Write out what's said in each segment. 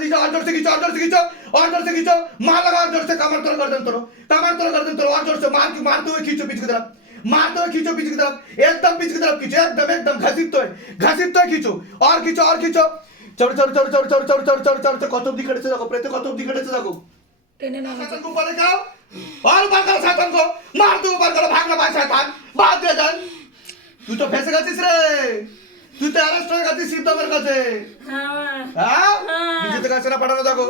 दीजिए और जोर से खींचो और जोर से खींचो और जोर से खींचो मार लगा जोर से कमर तोड़ गर्दन तोड़ो कमर तोड़ गर्दन तोड़ो और जोर से मार की मारते हुए खींचो पीछे की तरफ मारते हुए खींचो पीछे की तरफ एकदम पीछे की तरफ खींचो एकदम एकदम घसीटते हुए घसीटते हुए खींचो और खींचो और खींचो চড়ো চড়ো চড়ো চড়ো চড়ো চড়ো চড়ো চড়ো চড়ো কত অব্দি কেটেছে দেখো প্রেতে কত অব্দি কেটেছে দেখো টেনে না শয়তান কো পারে যাও আর বার করো শয়তান কো মার তো বার করো ভাগ না ভাই শয়তান বাদ দে যান তুই তো ফেসে গেছিস রে তুই তো আরেস টাকা কাছে সিদ্ধামের কাছে হ্যাঁ নিজে কাছে না পাঠানো দেখো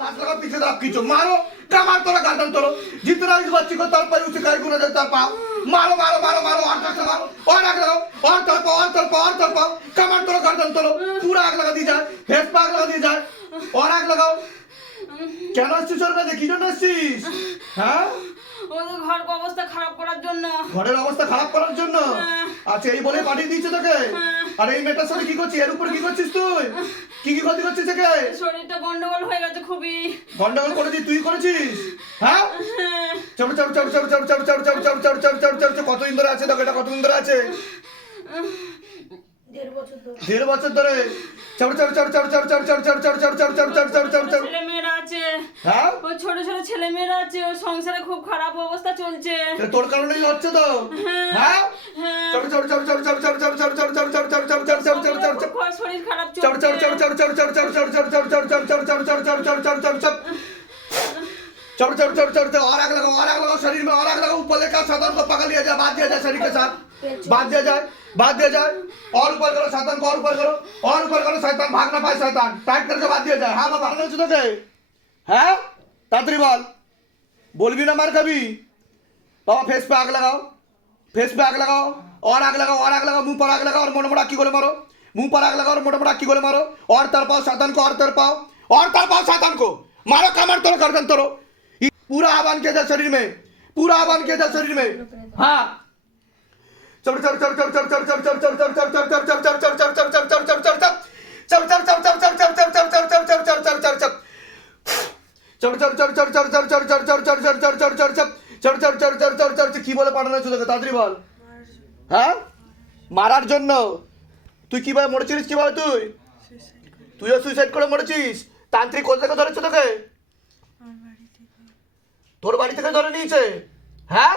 পাঁচ টাকা পিছে দাপ কিছু মারো কামার তোরা গার্ডন তোলো जितना इस बच्ची को तड़प रही उसे कहीं गुना देता पाओ मारो मारो मारो मारो और टक मारो और आग लगाओ और तड़पाओ और तड़पाओ और तड़पाओ कमर तोड़ो गर्दन तोड़ो पूरा आग लगा दी जाए भेस पर आग लगा दी जाए और आग लगाओ क्या नाचती सर मैं देखी जो नाचती हाँ ওদের ঘর অবস্থা খারাপ করার জন্য ঘরের অবস্থা খারাপ করার জন্য আচ্ছা এই বলে পাঠিয়ে দিচ্ছে তোকে আর এই মেয়েটার সাথে কি করছিস এর উপর কি করছিস তুই কি কি ক্ষতি করছিস একে শরীরটা গন্ডগোল হয়ে গেছে খুবই গন্ডগোল করেছিস তুই করেছিস হ্যাঁ চাপ চাপ চাপ চাপ চাপ চাপ চাপ চাপ চাপ চাপ চাপ চাপ কতদিন ধরে আছে তোকে এটা কতদিন ধরে আছে দেড় বছর ধরে চড় চড় চড় চড় চড় চড় চড় চড় চড় চড় চড় চড় চড় চড় চড় চড় ছেলেমেয়েরা আছে হ্যাঁ ওই ছোট ছোট ছেলেমেয়েরা আছে ওর সংসারে খুব খারাপ অবস্থা চলছে তোর কারণেই হচ্ছে তো হ্যাঁ চড় চড় চড় চড় চড় চড় চড় চড় চড় চড় চড় চড় চড় চড় চড় চড় চড় শরীর খারাপ চলছে চড় চড় চড় চড় চড় চড় চড় চড় চড় চড় চড় চড় চড় চড় চড় চড় চড় চড় चढ़ चढ़ चढ़ चढ़ और आग लगाओ और आग लगाओ शरीर में और आग लगाओ ऊपर लेकर सदर को पकड़ लिया जाए बांध दिया जाए शरीर के साथ बांध दिया जाए বাদ দিয়ে যায়। অর উপর করো, শয়তান অর উপর করো। অর উপর করো, শয়তান ভাগ না পায় শয়তান। টাইট করে বাদ দিয়ে যায়। হ্যাঁ বাবা আমি চলে যাই হ্যাঁ? তাড়াতাড়ি বল। বলবি না মার খাবি? বাবা ফেস পে আগ লাগাও। ফেস পে আগ লাগাও। অর আগ লাগাও, অর আগ লাগাও, মুখ পর আগ লাগাও আর মোটামোটা কি করে মারো। মুখ পর আগ লাগাও আর মোটামোটা কি করে মারো। অর তার পাও শয়তান কো, অর তার পাও। অর তার পাও শয়তান কো। মারো, কামার তোর করতান তোর। পুরা আবান কে যা শরীর মে? পুরা আবান কে যা শরীর মে? হ্যাঁ? কি বলে পাঠানো হয়েছে তোকে তাড়াতাড়ি বল হ্যাঁ মারার জন্য তুই কীভাবে মরেছিলিস কীভাবে তুই তুইও সুইসাইড করে মরেছিস তান্ত্রিক কোথা থেকে ধরেছে তোকে তোর বাড়ি থেকে ধরে নিয়েছে হ্যাঁ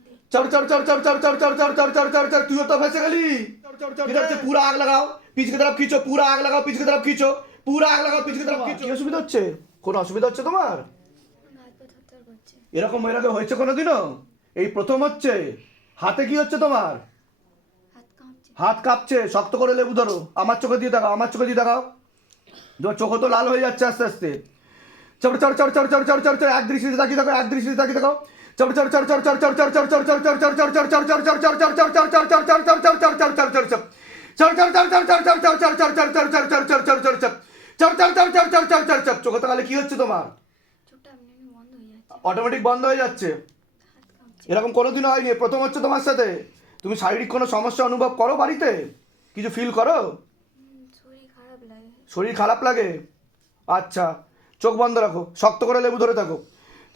चढ़ चढ़ चढ़ चढ़ चढ़ चढ़ चढ़ चढ़ चढ़ चढ़ चढ़ तू তুইও তো गली इधर से पूरा आग लगाओ पीछे की तरफ खींचो पूरा आग लगाओ पीछे की तरफ खींचो আগ লাগাও পিছনে তারা কি অসুবিধা হচ্ছে কোনো অসুবিধা হচ্ছে তোমার এরকম এর আগে হয়েছে কোনোদিনও এই প্রথম হচ্ছে হাতে কি হচ্ছে তোমার হাত কাঁপছে শক্ত করে লেবু ধরো আমার চোখে দিয়ে দেখাও আমার চোখে দিয়ে দেখাও তোমার চোখে তো লাল হয়ে যাচ্ছে আস্তে আস্তে চড় চড় চড় চড় চড় চড় চড় চড় এক দৃষ্টিতে তাকিয়ে দেখো এক দৃষ্টিতে তাকিয়ে দেখো চলো চলো চলো চলো চলো চলো চলো চলো চল চলো চলো চলো চলো চলো চলো চলো চলো চলো চলো চলো চলো চল চলো চল চলো চলো চলো চলো চোখে তাহলে কি হচ্ছে তোমার অটোমেটিক বন্ধ হয়ে যাচ্ছে। এরকম কোনোদিন হয়নি। প্রথম হচ্ছে তোমার সাথে। তুমি শারীরিক কোনো সমস্যা অনুভব করো বাড়িতে? কিছু ফিল করো? শরীর খারাপ লাগে? আচ্ছা চোখ বন্ধ রাখো। শক্ত করে লেবু ধরে থাকো।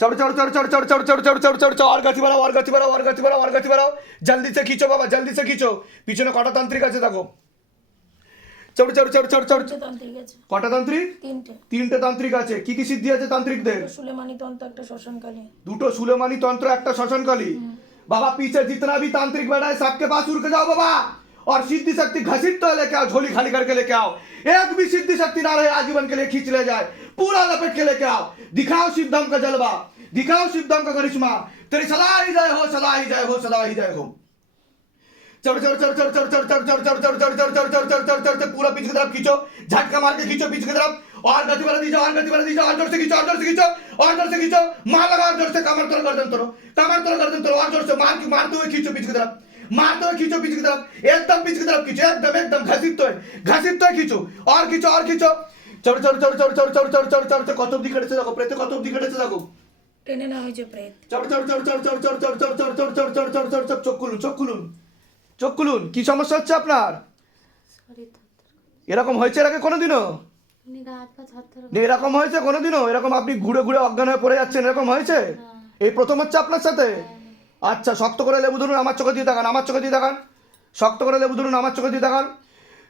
चढ़ चढ़ चढ़ चढ़ चढ़ चढ़ चढ़ चढ़ चढ़ चढ़ चढ़ और गति बढ़ाओ और गति बढ़ाओ और गति बढ़ाओ और गति बढ़ाओ जल्दी से खींचो बाबा जल्दी से खींचो পিছনে কটা তান্ত্রিক আছে দেখো চড় চড় চড় চড় চড় তিনটে তান্ত্রিক আছে কটা তান্ত্রিক তিনটে তিনটে তান্ত্রিক আছে কি কি সিদ্ধি আছে তান্ত্রিকদের সুলেমানি তন্ত্র একটা শ্মশানকালী দুটো সুলেমানি তন্ত্র একটা শ্মশানকালী बाबा पीछे जितना भी तांत्रिक बैठा है सबके पास उड़ के जाओ बाबा और सिद्धि शक्ति घसीट तो लेके आओ झोली खाली करके लेके आओ एक भी सिद्धि शक्ति ना रहे आजीवन के लिए खींच ले जाए पूरा लपेट के लेके आओ दिखाओ शिवधाम का जलवा दिखाओ शिवधाम का करिश्मा तेरी सदा ही जय हो सदा ही जय हो सदा ही जय हो चढ़ चढ़ चढ़ चढ़ चढ़ चढ़ चढ़ चढ़ चढ़ चढ़ चढ़ चढ़ चढ़ चढ़ चढ़ चढ़ चढ़ पूरा पीछे की तरफ खींचो झटका मार के खींचो पीछे की तरफ और गति बढ़ा दीजिए और गति बढ़ा दीजिए और जोर से खींचो और जोर से खींचो और जोर से खींचो मार लगा और जोर से कमर तोड़ गर्दन तोड़ो कमर तोड़ गर्दन तोड़ो और जोर से मार के मारते हुए खींचो पीछे की तरफ मारते हुए खींचो पीछे की तरफ एकदम पीछे की तरफ खींचो एकदम एकदम घसीटते हुए घसीटते हुए खींचो और खींचो और खींचो চড় চড়ো চড়ো চড়ো চড়ো চড়ো চড়ো চড়ো চড়ো কত অব্দি কেটেছে দেখো প্রেতে কত অব্দি কেটেছে দেখো টেনে না হয়েছে প্রেত চড়ো চড়ো চড়ো চড়ো চড়ো চড়ো চড়ো চড়ো চড়ো চড়ো চড়ো চড়ো চড়ো চড়ো চোখ খুলুন চোখ খুলুন চোখ খুলুন কি সমস্যা হচ্ছে আপনার এরকম হয়েছে এর আগে কোনোদিনও এরকম হয়েছে কোনোদিনও এরকম আপনি ঘুরে ঘুরে অজ্ঞান হয়ে পড়ে যাচ্ছেন এরকম হয়েছে এই প্রথম হচ্ছে আপনার সাথে আচ্ছা শক্ত করে লেবু ধরুন আমার চোখে দিয়ে দেখান আমার চোখে দিয়ে দেখান শক্ত করে লেবু ধরুন আমার চোখে দিয়ে দেখান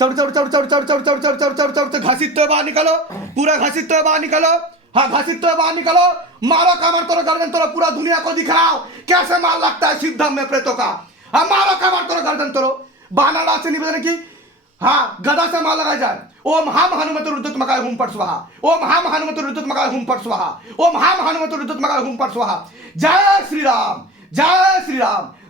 चढ़ चढ़ चढ़ चढ़ चढ़ चढ़ चढ़ चढ़ चढ़ चढ़ चढ़ घसीटते हुए बाहर निकालो पूरा घसीटते हुए बाहर निकालो हाँ घसीटते हुए बाहर निकालो मारो कमर तोड़ गर्दन तोड़ो पूरा दुनिया को दिखाओ कैसे मार लगता है शिव धाम में प्रेतों का हाँ मारो कमर तोड़ो गर्दन तोड़ो बानर से निवेदन की हाँ गदा से मार लगाया जाए ओम हम हनुमत रुद्रत मकाय हुम पर स्वाहा ओम हम हनुमत रुद्रत मकाय हुम पर स्वाहा ओम हम हनुमत रुद्रत मकाय हुम पर स्वाहा जय श्री राम जय श्री राम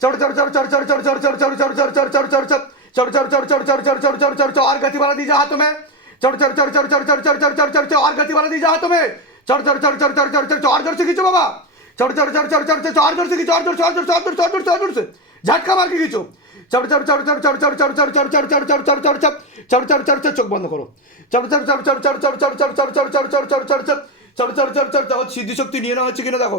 চড় চড় চড় চড় চড় চড় চড় চড় চড় চড় চড় চড় চড় চড় চড় चढ़ चढ़ चढ़ चढ़ चढ़ चढ़ चढ़ चढ़ चढ़ चढ़ और गति बढ़ा दीजिए हाथों में चढ़ चढ़ चढ़ चढ़ चढ़ चढ़ चढ़ चढ़ चढ़ चढ़ चढ़ और गति बढ़ा दीजिए हाथों में चढ़ चढ़ चढ़ चढ़ चढ़ चढ़ चढ़ और जोर से खींचो बाबा चढ़ चढ़ चढ़ चढ़ चढ़ चढ़ और जोर से खींचो और जोर से और जोर से और जोर से और जोर से और जोर से झटका मार के खींचो चढ़ चढ़ चढ़ चढ़ चढ़ चढ़ चढ़ चढ़ चढ़ चढ़ चढ़ चढ़ चढ़ चढ़ चढ़ चढ़ चढ़ चढ़ चोख बंद करो चढ़ चढ़ चढ़ चढ़ चढ़ चढ़ चढ़ चढ़ चढ़ चढ़ चढ़ चढ़ चढ़ चढ़ চড় চড় চড় চড় চড় সিদ্ধি শক্তি নিয়ে নেওয়া হচ্ছে কিনা দেখো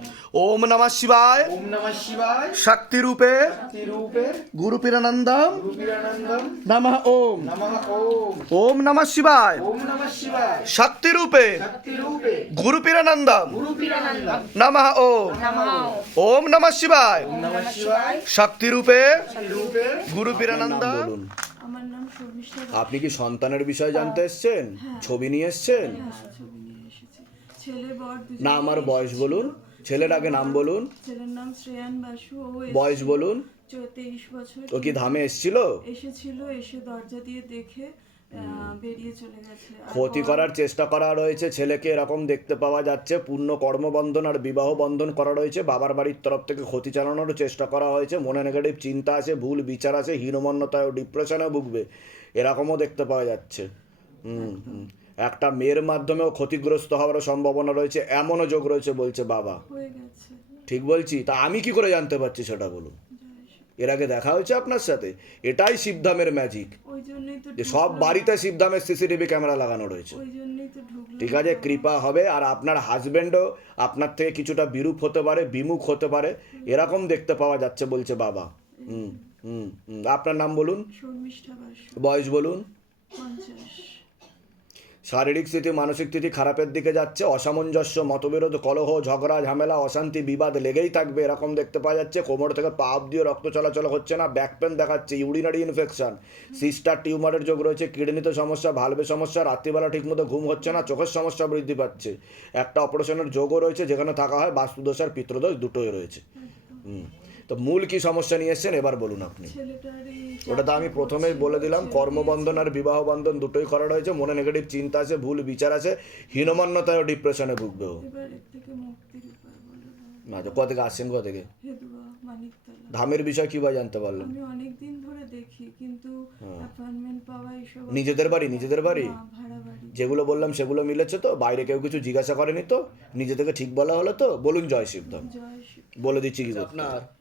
ওম নমঃ শিবায়। ওম নমঃ শিবায়। শক্তি রূপে তিরূপে গুরু পীরানন্দম রূপিরানন্দম নমঃ ওম। নমঃ ওম। ওম নমঃ শিবায়। ওম নমঃ শিবায়। শক্তি রূপে শক্তিরূপে গুরু পীরানন্দম রূপিরানন্দম নমঃ ওম। ওম নমঃ শিবায়। ওম নমঃ শিবায়। শক্তি রূপে রূপে গুরু পীরানন্দম আমার নাম শর্মিষ্ঠা আপনি কি সন্তানের বিষয় জানতে এসছেন? ছবি নিয়ে এসছেন? ছবি নিয়ে এসেছি। ছেলে বর দুজন না আমার বয়স বলুন। ছেলের আগে নাম বলুন। ছেলের নাম শ্রেয়ান বাসু ও বয়স বলুন। তেইশ বছর। ও কি ধামে এসছিল? এসেছিল এসে দরজা দিয়ে দেখে বেরিয়ে চলে গেছে। ক্ষতি করার চেষ্টা করা রয়েছে ছেলেকে এরকম দেখতে পাওয়া যাচ্ছে। পূর্ণ কর্মবন্ধন আর বিবাহ বন্ধন করা রয়েছে। বাবার বাড়ির তরফ থেকে ক্ষতি চালানোরও চেষ্টা করা হয়েছে। মনে নেগেটিভ চিন্তা আছে ভুল বিচার আছে হীনমন্যতায় ও ডিপ্রেশনে ভুগবে। এরকমও দেখতে পাওয়া যাচ্ছে। হুম হুম। একটা মেয়ের মাধ্যমেও ক্ষতিগ্রস্ত হওয়ারও সম্ভাবনা রয়েছে এমনও যোগ রয়েছে বলছে বাবা। ঠিক বলছি? তা আমি কি করে জানতে পারছি সেটা বলুন? এর আগে দেখা হয়েছে আপনার সাথে? এটাই শিবধামের ম্যাজিক যে সব। বাড়িতে শিবধামের সিসিটিভি ক্যামেরা লাগানো রয়েছে। ঠিক আছে কৃপা হবে আর আপনার হাজব্যান্ডও আপনার থেকে কিছুটা বিরূপ হতে পারে বিমুখ হতে পারে এরকম দেখতে পাওয়া যাচ্ছে বলছে বাবা। হুম হুম হুম। আপনার নাম বলুন? বয়স বলুন? শারীরিক স্থিতি, মানসিক স্থিতি খারাপের দিকে যাচ্ছে, অসামঞ্জস্য, মতবিরোধ, কলহ, ঝগড়া, ঝামেলা, অশান্তি, বিবাদ লেগেই থাকবে, এরকম দেখতে পাওয়া যাচ্ছে, কোমর থেকে পা দিয়ে রক্ত চলাচল হচ্ছে না, ব্যাক পেন দেখাচ্ছে, ইউরিনারি ইনফেকশন, সিস্টার টিউমারের যোগ রয়েছে, কিডনিতে সমস্যা, ভালভে সমস্যা, রাত্রিবেলা ঠিকমতো ঘুম হচ্ছে না, চোখের সমস্যা বৃদ্ধি পাচ্ছে, একটা অপারেশনের যোগও রয়েছে, যেখানে থাকা হয় বাস্তুদোষ আর পিতৃদোষ দুটোই রয়েছে। হুম। তো মূল কি সমস্যা নিয়ে এসছেন? এবার বলুন আপনি। ওটা তো আমি প্রথমে বলে দিলাম কর্মবন্ধন আর বিবাহ বন্ধন দুটোই করা রয়েছে মনে নেগেটিভ চিন্তা আছে ভুল বিচার আছে হীনমান্যতায় ও ডিপ্রেশনে ভুগবে ও। না। আচ্ছা কোথা থেকে আসছেন কোথা থেকে? ধামের বিষয় কীভাবে জানতে পারলেন? আমি অনেক দিন ধরে দেখি কিন্তু অ্যাপয়েন্টমেন্ট পাওয়া এইসব নিজেদের বাড়ি নিজেদের বাড়ি? না, ভাড়া বাড়ি। যেগুলো বললাম সেগুলো মিলেছে তো? বাইরে কেউ কিছু জিজ্ঞাসা করেনি তো? নিজে থেকে ঠিক বলা হলো তো? বলুন জয় শিবধাম। বলে দিচ্ছি কি আপনার দেবশ্রী দাস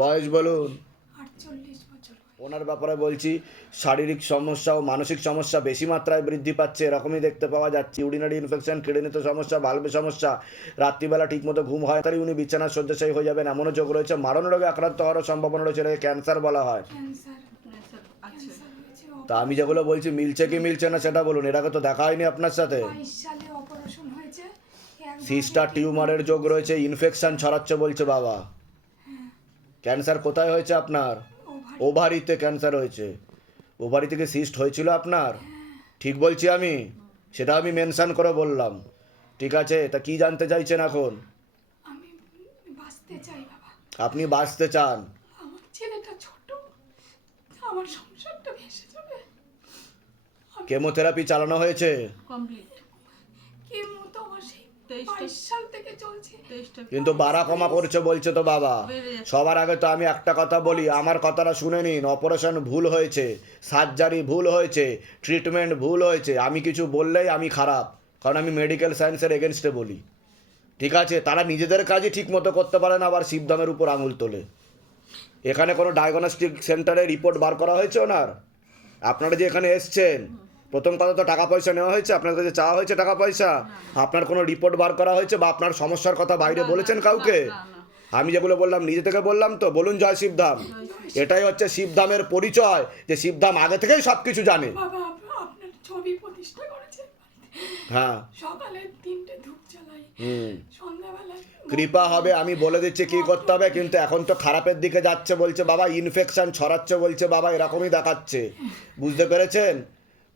বয়স বলুন। ওনার ব্যাপারে বলছি শারীরিক সমস্যা ও মানসিক সমস্যা বেশি মাত্রায় বৃদ্ধি পাচ্ছে এরকমই দেখতে পাওয়া যাচ্ছে। ইউরিনারি ইনফেকশন কিডনিতে সমস্যা ভালবে সমস্যা রাত্রিবেলা ঠিকমতো ঘুম হয় তাই উনি বিছানার শয্যাশায়ী হয়ে যাবেন। এমনও যোগ রয়েছে মারণ রোগে আক্রান্ত হওয়ার সম্ভাবনা রয়েছে এটাকে ক্যান্সার বলা হয়। ক্যান্সার ক্যান্সার হয়েছে তা আমি যেগুলো বলছি মিলছে কি মিলছে না সেটা বলুন এটাকে তো দেখা হয়নি আপনার সাথে। সিস্টার টিউমারের যোগ রয়েছে ইনফেকশন ছড়াচ্ছে বলছে বাবা। ক্যান্সার কোথায় হয়েছে আপনার? ওভারিতে। ক্যান্সার হয়েছে। ওভারি থেকে সিস্ট হয়েছিল আপনার? ঠিক বলছি আমি? সেটা আমি মেনশন করে বললাম। ঠিক আছে তা কি জানতে চাইছেন এখন? আমি বাঁচতে চাই বাবা। আপনি বাঁচতে চান। আমার ছেলেটা ছোট আমার সংসারটা ভেসে যাবে। কেমোথেরাপি চালানো হয়েছে? কমপ্লিট কেমো তো আমার সেই তেইশটা- বাইশ সাল থেকে চলছে। কিন্তু বাড়া কমা করছে বলছে তো বাবা। সবার আগে তো আমি একটা কথা বলি আমার কথাটা শুনে নিন অপারেশন ভুল হয়েছে সার্জারি ভুল হয়েছে ট্রিটমেন্ট ভুল হয়েছে আমি কিছু বললেই আমি খারাপ কারণ আমি মেডিকেল সায়েন্সের এগেনস্টে বলি। ঠিক আছে? তারা নিজেদের কাজই ঠিক মতো করতে পারে না আবার শিবধামের উপর আঙুল তোলে। এখানে কোনো ডায়াগনস্টিক সেন্টারে রিপোর্ট বার করা হয়েছে ওনার? আপনারা যে এখানে এসছেন প্রথম কথা তো টাকা পয়সা নেওয়া হয়েছে আপনার কাছে চাওয়া হয়েছে টাকা পয়সা। আপনার কোনো রিপোর্ট বার করা হয়েছে বা আপনার সমস্যার কথা বাইরে বলেছেন কাউকে? আমি যেগুলো বললাম নিজে থেকে বললাম তো বলুন জয় শিবধাম এটাই হচ্ছে শিবধামের পরিচয় যে শিবধাম আগে থেকেই সব কিছু জানে ছবি প্রতিষ্ঠা করেছে হ্যাঁ। সকালে তিনটে ধূপ জ্বালাই হুম। কৃপা হবে আমি বলে দিচ্ছি কি করতে হবে কিন্তু এখন তো খারাপের দিকে যাচ্ছে বলছে বাবা ইনফেকশন ছড়াচ্ছে বলছে বাবা এরকমই দেখাচ্ছে। বুঝতে পেরেছেন?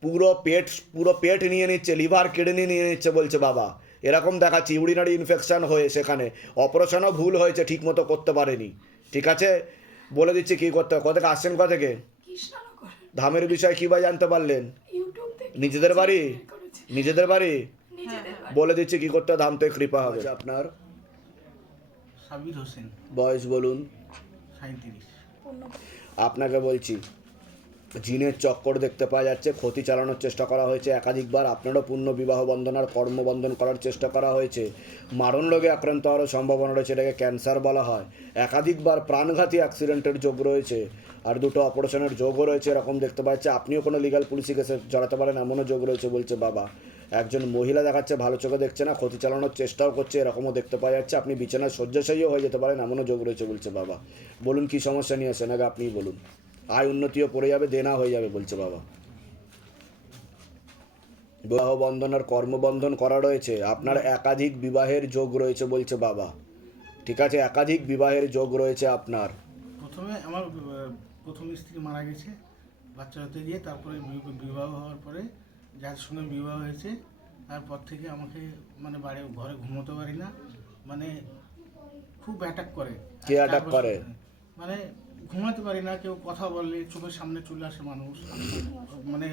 পুরো পেট পুরো পেট নিয়ে নিচ্ছে লিভার কিডনি নিয়ে নিচ্ছে বলছে বাবা। এরকম দেখাচ্ছে ইউরিনারি ইনফেকশান হয়ে সেখানে। অপারেশনও ভুল হয়েছে ঠিক মতো করতে পারেনি। ঠিক আছে? বলে দিচ্ছি কি করতে হবে। কোথা থেকে আসছেন কোথা থেকে? ধামের বিষয়ে কী বা জানতে পারলেন? নিজেদের বাড়ি? নিজেদের বাড়ি? বলে দিচ্ছি কি করতে হবে, ধাম থেকে কৃপা হবে। আপনার? সাবির হোসেন। বয়স বলুন। আপনাকে বলছি জিনের চক্কর দেখতে পাওয়া যাচ্ছে। ক্ষতি চালানোর চেষ্টা করা হয়েছে। একাধিকবার আপনারও পূর্ণ বিবাহ বন্ধন আর কর্মবন্ধন করার চেষ্টা করা হয়েছে। মারণ রোগে আক্রান্ত হওয়ারও সম্ভাবনা রয়েছে, এটাকে ক্যান্সার বলা হয়। একাধিকবার প্রাণঘাতী অ্যাক্সিডেন্টের যোগ রয়েছে আর দুটো অপারেশনের যোগও রয়েছে, এরকম দেখতে পাচ্ছে আপনিও কোনো লিগাল পুলিশি কেসে জড়াতে পারেন, এমনও যোগ রয়েছে বলছে বাবা। একজন মহিলা দেখাচ্ছে, ভালো চোখে দেখছে না, ক্ষতি চালানোর চেষ্টাও করছে, এরকমও দেখতে পাওয়া যাচ্ছে। আপনি বিছানায় শয্যাশায়ীও হয়ে যেতে পারেন, এমনও যোগ রয়েছে বলছে বাবা। বলুন কি সমস্যা নিয়ে আসেন, আগে আপনিই বলুন। আয় উন্নতিও পড়ে যাবে দেনা হয়ে যাবে বলছে বাবা। বিবাহ বন্ধন আর কর্মবন্ধন করা রয়েছে। আপনার একাধিক বিবাহের যোগ রয়েছে বলছে বাবা। ঠিক আছে একাধিক বিবাহের যোগ রয়েছে আপনার। প্রথমে আমার প্রথম স্ত্রী মারা গেছে বাচ্চা হতে গিয়ে তারপরে বিবাহ হওয়ার পরে যার সঙ্গে বিবাহ হয়েছে তারপর থেকে আমাকে মানে বাড়ি ঘরে ঘুমোতে পারি না। মানে খুব অ্যাটাক করে। কে অ্যাটাক করে? মানে ঘুমাতে পারি না কেউ কথা বললে চোখের সামনে চলে আসে মানুষ। মানে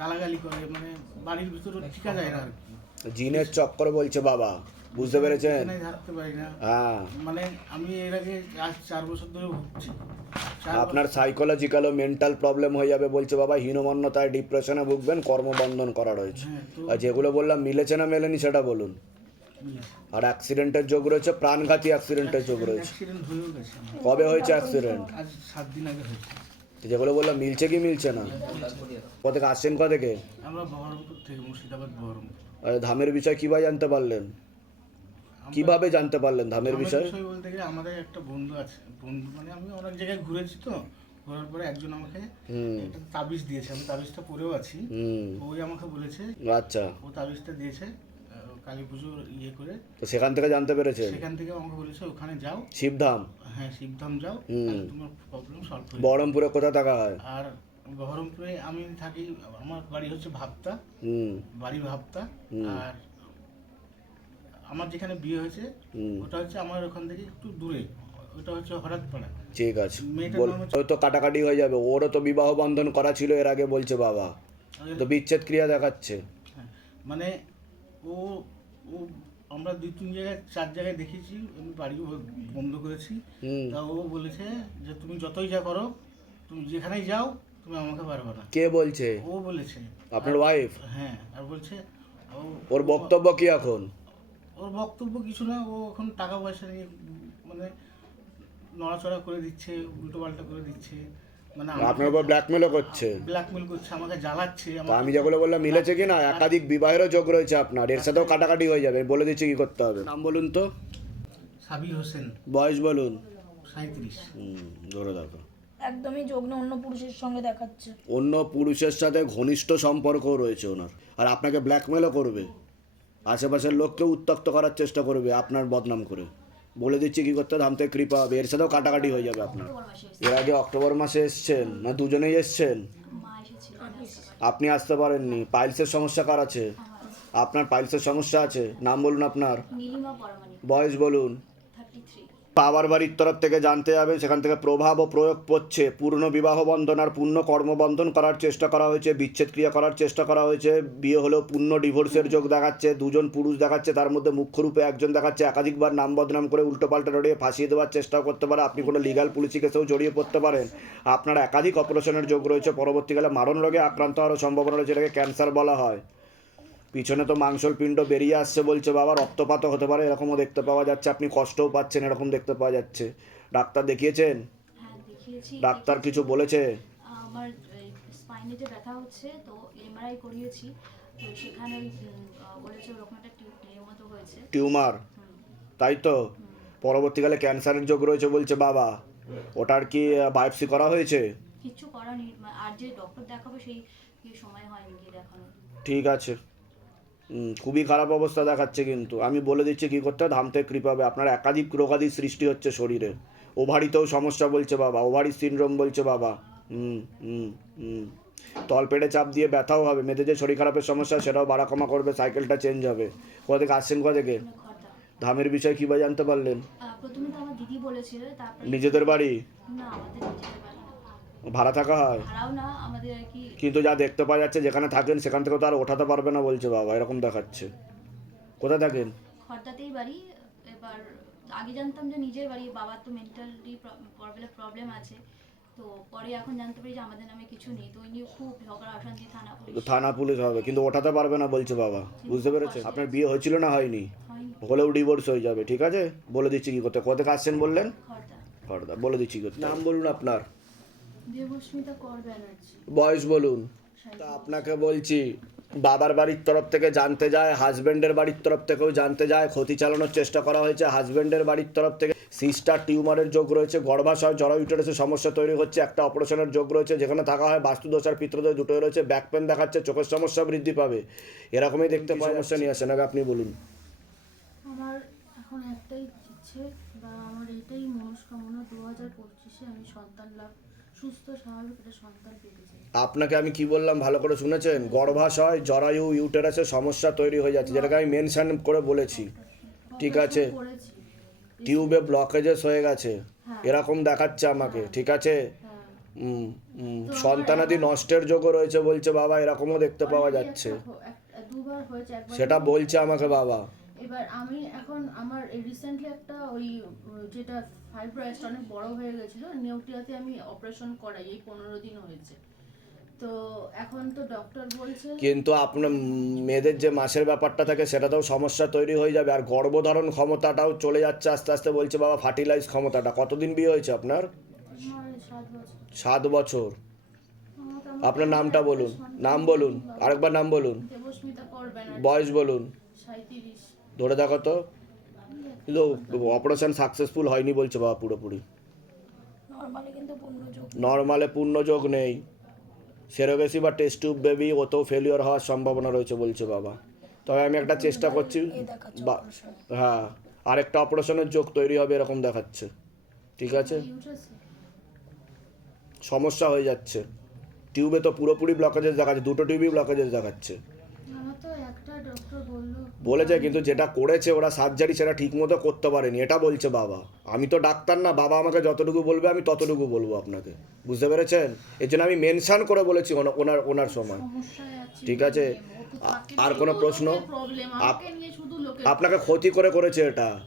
গালাগালি করে মানে বাড়ির ভিতরে টিকা যায় না আর কি। জিনের চক্কর বলছে বাবা বুঝতে পেরেছেন? থাকতে পারি না। হ্যাঁ। মানে আমি এর আগে আজ চার বছর ধরে ভুগছি। আপনার সাইকোলজিক্যাল ও মেন্টাল প্রবলেম হয়ে যাবে বলছে বাবা হীনমন্যতায় ডিপ্রেশনে ভুগবেন কর্মবন্ধন করা রয়েছে। হ্যাঁ আর যেগুলো বললাম মিলেছে না মেলেনি সেটা বলুন। আর অ্যাক্সিডেন্টের যোগ রয়েছে প্রাণঘাতী অ্যাক্সিডেন্টের যোগ রয়েছে। কবে হয়েছে অ্যাক্সিডেন্ট সাত দিন আগে হয়েছে। যেগুলো বললাম মিলছে কি মিলছে না? কোথেকে আসছেন কোথেকে আমরা থেকে ধামের বিষয় কীভাবে জানতে পারলেন? কীভাবে জানতে পারলেন ধামের বিষয়? বলতে গেলে আমাদের একটা বন্ধু আছে। বন্ধু মানে আমি অনেক জায়গায় ঘুরেছি তো। ঘোরার পরে একজন আমাকে একটা তাবিজ দিয়েছে। আমি তাবিজটা পরেও আছি। ওই আমাকে বলেছে আচ্ছা। ও তাবিজটা দিয়েছে। কালী পুজোর ইয়ে করে তো সেখান থেকে জানতে পেরেছেন? সেখান থেকে আমাকে বলেছে ওখানে যাও। শিবধাম? হ্যাঁ শিবধাম যাও। তাহলে তোমার প্রবলেম সলভ হয়ে বহরমপুরে কোথা থাকা হয়? আর বহরমপুরে আমি থাকি আমার বাড়ি হচ্ছে ভাবতা। হুম। বাড়ি ভাবতা। আর আমার যেখানে বিয়ে হয়েছে ওটা হচ্ছে আমার ওখান থেকে একটু দূরে। ওটা হচ্ছে হঠাৎপাড়া ঠিক আছে। ওর তো কাটাকাটি হয়ে যাবে। ওরও তো বিবাহ বন্ধন করা ছিল এর আগে বলছে বাবা। তো বিচ্ছেদ ক্রিয়া দেখাচ্ছে। হ্যাঁ, মানে ও ও আমরা দুই তিন জায়গায় চার জায়গায় দেখেছি আমি বাড়িও বন্ধ করেছি। তা ও বলেছে যে তুমি যতই যা করো তুমি যেখানেই যাও তুমি আমাকে পারবে না। কে বলছে? ও বলেছে। আপনার ওয়াইফ হ্যাঁ আর বলছে ওর বক্তব্য কি এখন? ওর বক্তব্য কিছু না ও এখন টাকা পয়সা নিয়ে মানে নড়াচড়া করে দিচ্ছে উল্টো পাল্টা করে দিচ্ছে। আপনার উপর ব্ল্যাকমেলও করছে। ব্ল্যাকমেল করছে আমাকে জ্বালাচ্ছে আমি যেগুলো বললাম মিলেছে কি না? একাধিক বিবাহেরও যোগ রয়েছে আপনার এর সাথেও কাটাকাটি হয়ে যাবে বলে দিচ্ছি কি করতে হবে। নাম বলুন তো। সাবির হোসেন। বয়স বলুন। সাঁত্রিশ ধরে দেখো। একদমই যোগ না অন্য পুরুষের সঙ্গে দেখাচ্ছে। অন্য পুরুষের সাথে ঘনিষ্ঠ সম্পর্ক রয়েছে ওনার। আর আপনাকে ব্ল্যাকমেলও করবে। আশেপাশের লোককে উত্তক্ত করার চেষ্টা করবে আপনার বদনাম করে। বলে দিচ্ছি কি করতে হবে? ধামতে কৃপা। হবে এর সাথেও কাটাকাটি হয়ে যাবে আপনার। এর আগে অক্টোবর মাসে এসছেন না দুজনেই এসছেন? আপনি আসতে পারেননি। পাইলসের সমস্যা কার আছে? আপনার পাইলসের সমস্যা আছে? নাম বলুন আপনার। বয়স বলুন। বাবার বাড়ির তরফ থেকে জানতে যাবে সেখান থেকে প্রভাব ও প্রয়োগ পড়ছে। পূর্ণ বিবাহ বন্ধন আর পূর্ণ কর্মবন্ধন করার চেষ্টা করা হয়েছে, বিচ্ছেদ ক্রিয়া করার চেষ্টা করা হয়েছে, বিয়ে হলেও পূর্ণ ডিভোর্সের যোগ দেখাচ্ছে, দুজন পুরুষ দেখাচ্ছে, তার মধ্যে মুখ্যরূপে একজন দেখাচ্ছে, একাধিকবার নাম বদনাম করে উল্টোপাল্টা রড়িয়ে ফাঁসিয়ে দেওয়ার চেষ্টাও করতে পারে। আপনি কোনো লিগাল পুলিশি কেসেও জড়িয়ে পড়তে পারেন। আপনার একাধিক অপারেশনের যোগ রয়েছে, পরবর্তীকালে মারণ রোগে আক্রান্ত হওয়ার সম্ভাবনা রয়েছে, এটাকে ক্যান্সার বলা হয়। পিছনে তো মাংসল পিণ্ড বেরিয়ে আসছে বলছে বাবা রক্তপাতও হতে পারে। এরকমও দেখতে পাওয়া যাচ্ছে। আপনি কষ্টও পাচ্ছেন এরকম দেখতে পাওয়া যাচ্ছে। ডাক্তার দেখিয়েছেন? হ্যাঁ ডাক্তার কিছু বলেছে? আমার স্পাইনে যে ব্যথা হচ্ছে তো এমআরআই করিয়েছি। তো সেখানে বলেছে ওরকম একটা মতো হয়েছে। টিউমার? তাই তো? পরবর্তীকালে ক্যান্সারের যোগ রয়েছে বলছে বাবা ওটার কি বায়োপসি করা হয়েছে? কিচ্ছু করার নেই। আর যে ডক্টর দেখাবো সেই সময় হয়নি দেখানো ঠিক আছে। খুবই খারাপ অবস্থা দেখাচ্ছে কিন্তু। আমি বলে দিচ্ছি কী করতে হবে, ধাম থেকে কৃপা হবে। আপনার একাধিক রোগাদি সৃষ্টি হচ্ছে শরীরে। ওভারিতেও সমস্যা বলছে বাবা। ওভারি সিনড্রোম বলছে বাবা। হুম হুম হুম। তলপেটে চাপ দিয়ে ব্যথাও হবে। মেয়েদের যে শরীর খারাপের সমস্যা সেটাও বাড়া কমা করবে। সাইকেলটা চেঞ্জ হবে। কোথা থেকে আসছেন কোথা থেকে? ধামের বিষয়ে কীভাবে জানতে পারলেন? নিজেদের বাড়ি না আমাদের নিজেদের বাড়ি না ভাড়া থাকা হয়। কিন্তু যা দেখতে পাওয়া যাচ্ছে যেখানে থাকেন সেখান থেকে তো আর ওঠাতে পারবে না বলছে বাবা এরকম দেখাচ্ছে। কোথায় থাকেন? বাড়ি। এবার আগে জানতাম যে নিজের বাড়ি বাবার তো মেন্টালি প্রবলেম আছে। তো পরে এখন জানতে পারি যে আমাদের নামে কিছু নেই। তো নিয়ে খুব ঝগড়া অশান্তি থানা পুলিশ। থানা পুলিশ হবে কিন্তু ওঠাতে পারবে না বলছে বাবা। বুঝতে পেরেছেন আপনার বিয়ে হয়েছিল না হয়নি? হলেও ডিভোর্স হয়ে যাবে ঠিক আছে? বলে দিচ্ছি কি করতে কোথায় আসছেন বললেন? খর্দা খড়দা বলে দিচ্ছি কি করতে। নাম বলুন আপনার। দেবস্মিতা কর ব্যানার্জি। বয়স বলুন। তা আপনাকে বলছি বাবার বাড়ির তরফ থেকে জানতে যায় হাজব্যান্ডের বাড়ির তরফ থেকেও জানতে যায় ক্ষতি চালানোর চেষ্টা করা হয়েছে। হাজব্যান্ডের বাড়ির তরফ থেকে সিস্টার টিউমারের যোগ রয়েছে গর্ভাশয় জরা ইউটারাসের সমস্যা তৈরি হচ্ছে একটা অপারেশনের যোগ রয়েছে যেখানে থাকা হয় বাস্তুদোষ আর পিত্রদোষ দুটোই রয়েছে ব্যাক পেন দেখাচ্ছে চোখের সমস্যা বৃদ্ধি পাবে। এরকমই দেখতে সমস্যা নিয়ে আসেন আগে আপনি বলুন। আমার এখন একটাই ইচ্ছে বা আমার এটাই মনস্কামনা দু হাজার পঁচিশে আমি সন্তান লাভ সুস্থ স্বাভাবিক একটা সন্তান পেতে চাই। আপনাকে আমি কি বললাম? ভালো করে শুনেছেন? গর্ভাশয় জরায়ু ইউটেরাসের সমস্যা তৈরি হয়ে যাচ্ছে যেটাকে আমি মেনশন করে বলেছি। ঠিক আছে? করেছি। টিউবে ব্লকেজেস হয়ে গেছে। হ্যাঁ। এরকম দেখাচ্ছে আমাকে ঠিক আছে? হ্যাঁ। সন্তানাদি নষ্টের যোগও রয়েছে বলছে বাবা এরকমও দেখতে পাওয়া যাচ্ছে। সেটা বলছে আমাকে বাবা। এবার আমি এখন আমার রিসেন্টলি একটা ওই যেটা ফাইব্রয়েডটা অনেক বড় হয়ে গেছিল নিউক্লিয়াতে আমি অপারেশন করাই এই পনেরো দিন হয়েছে। তো এখন তো ডক্টর বলছে কিন্তু আপনার মেয়েদের যে মাসের ব্যাপারটা থাকে সেটাতেও সমস্যা তৈরি হয়ে যাবে। আর গর্ভধারণ ক্ষমতাটাও চলে যাচ্ছে আস্তে আস্তে বলছে বাবা ফার্টিলাইজ ক্ষমতাটা। কতদিন বিয়ে হয়েছে আপনার? সাত বছর। আপনার নামটা বলুন। নাম বলুন। আরেকবার নাম বলুন। বয়স বলুন। সাঁত্রিশ ধরে দেখো তো। কিন্তু অপারেশন সাকসেসফুল হয়নি বলছে বাবা পুরোপুরি। নর্মালি কিন্তু পূর্ণ যোগ নর্মালে পূর্ণ যোগ নেই। সেরোগেসি বা টেস্ট টিউব বেবি ওতেও ফেলিওর হওয়ার সম্ভাবনা রয়েছে বলছে বাবা। তবে আমি একটা চেষ্টা করছি বা হ্যাঁ আরেকটা অপারেশনের যোগ তৈরি হবে এরকম দেখাচ্ছে। ঠিক আছে? সমস্যা হয়ে যাচ্ছে। টিউবে তো পুরোপুরি ব্লকেজেস দেখাচ্ছে দুটো টিউবই ব্লকেজেস দেখাচ্ছে। বলেছে কিন্তু যেটা করেছে ওরা সার্জারি সেটা ঠিক মতো করতে পারেনি। এটা বলছে বাবা। আমি তো ডাক্তার না বাবা আমাকে যতটুকু বলবে আমি ততটুকু বলব আপনাকে। বুঝতে পেরেছেন? এর জন্য আমি মেনশন করে বলেছি ওনার ওনার সময়। ঠিক আছে? আর কোনো প্রশ্ন? আপনাকে ক্ষতি করে করেছে এটা।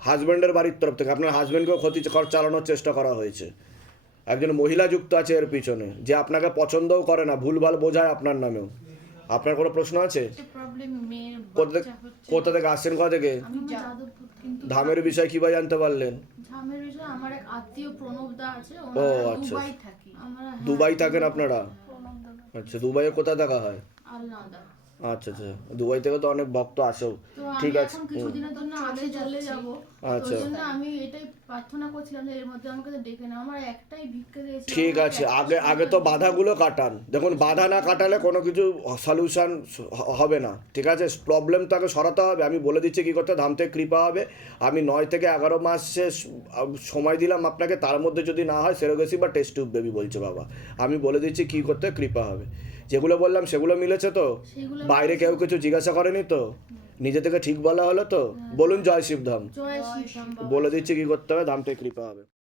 হাজব্যান্ডের বাড়ির তরফ থেকে আপনার হাজব্যান্ডকেও ক্ষতি চালানোর চেষ্টা করা হয়েছে। একজন মহিলা যুক্ত আছে এর পিছনে। যে আপনাকে পছন্দও করে না ভুলভাল বোঝায় আপনার নামেও। আপনার কোনো প্রশ্ন আছে? কোথা থেকে কোথা থেকে আসছেন কোথা থেকে? আমি যাদবপুর কিন্তু ধামের বিষয় কীভাবে জানতে পারলেন? ঝামের বিষয়ে আমার এক আত্মীয় প্রণব দা আছে ও, আচ্ছা। দুবাই থাকি। হ্যাঁ, থাকেন আপনারা? আচ্ছা দুবাইয়ে কোথায় দেখা হয়? আচ্ছা আচ্ছা। দুবাই থেকে তো অনেক ভক্ত আসেও আমি ঠিক আছে। এখন কিছুদিনের জন্য আগে চলে যাব আচ্ছা। জন্য আমি এটাই প্রার্থনা করছিলাম যে এর মধ্যে আমাকে ডেকে না আমার একটাই ভিক্ষা দিয়েছি ঠিক আছে। আগে আগে তো বাধাগুলো কাটান। দেখুন বাধা না কাটালে কোনো কিছু সলিউশন হবে না। ঠিক আছে? প্রবলেম তো আগে সরাতে হবে। আমি বলে দিচ্ছি কী করতে ধাম থেকে কৃপা হবে। আমি নয় থেকে এগারো মাসে সময় দিলাম আপনাকে। তার মধ্যে যদি না হয় সেরোগেসি বা টেস্ট টিউব বেবি বলছে বাবা। আমি বলে দিচ্ছি কী করতে কৃপা হবে। যেগুলো বললাম সেগুলো মিলেছে তো? বাইরে কেউ কিছু জিজ্ঞাসা করেনি তো? নিজে থেকে ঠিক বলা হলো তো? বলুন জয় শিবধাম। বলে দিচ্ছি কি করতে হবে? ধামটাই কৃপা হবে।